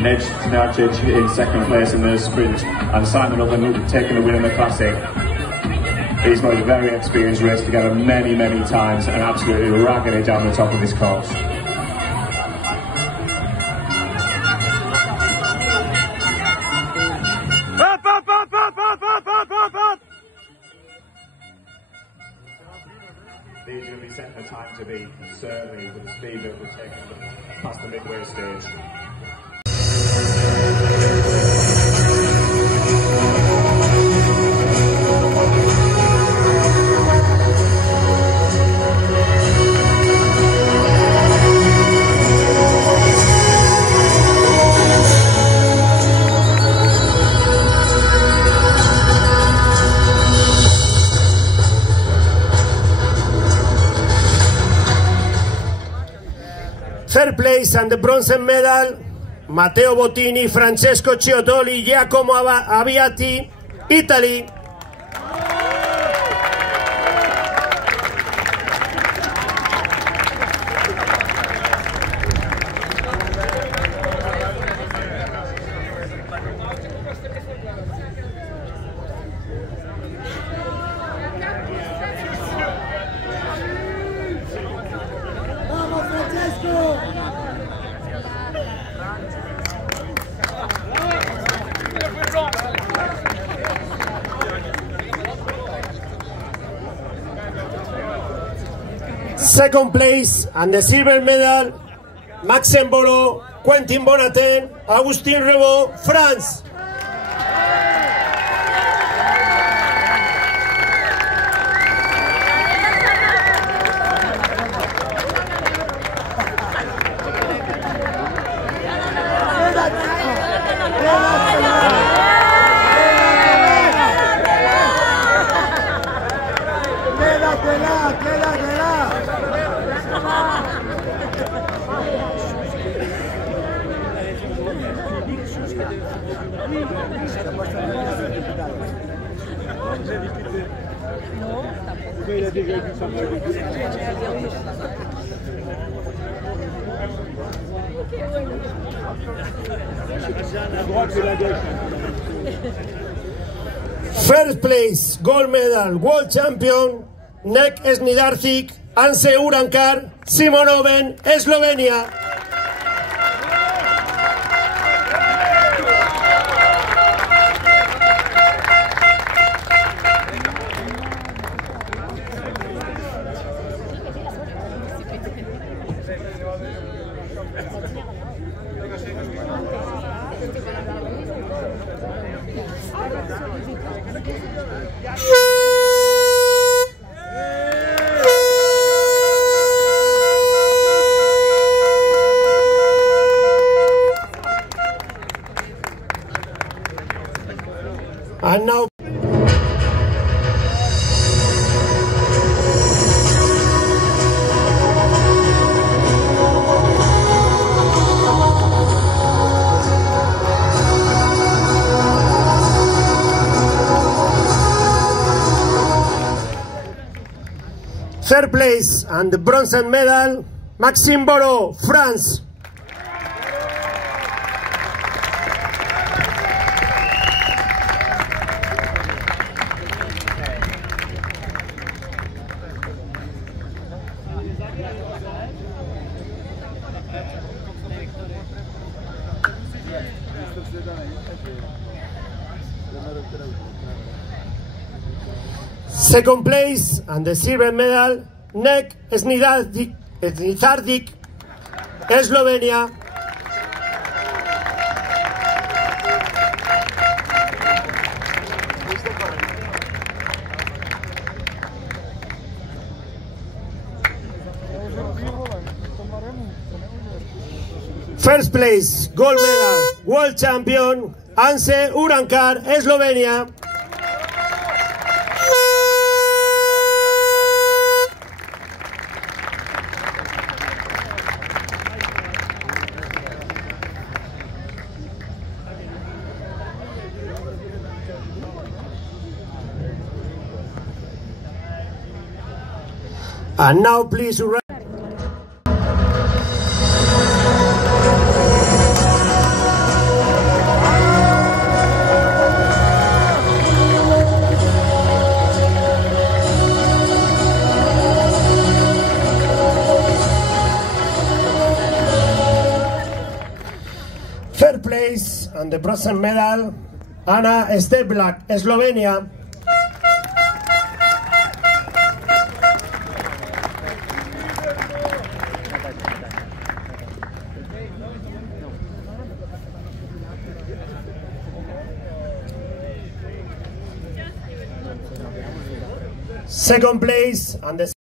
Nejc Žnidarčič in second place in the sprint, and Simon Upland taking the win in the classic. These boys are very experienced, raced together many, many times and absolutely ragging it down the top of this course. These are going to be set for time to beat, certainly with the speed that we're taking past the midway stage. Third place and the bronze medal, Matteo Bottini, Francesco Ciottoli, Giacomo Aviati, Italy. Second place and the silver medal, Maxime Bolo, Quentin Bonatin, Agustin Rebo, France. First place, gold medal, world champion, Nejc Žnidarčič, Anže Urankar, Simonoven, Slovenia. And now third place and the bronze medal, Maxime Bolo, France. Second place and the silver medal, Nejc Žnidarčič, Slovenia. First place, gold medal, world champion, Anže Urankar, Slovenia. And now please... place and the bronze medal, Ana Šteblaj, Slovenia. Second place and the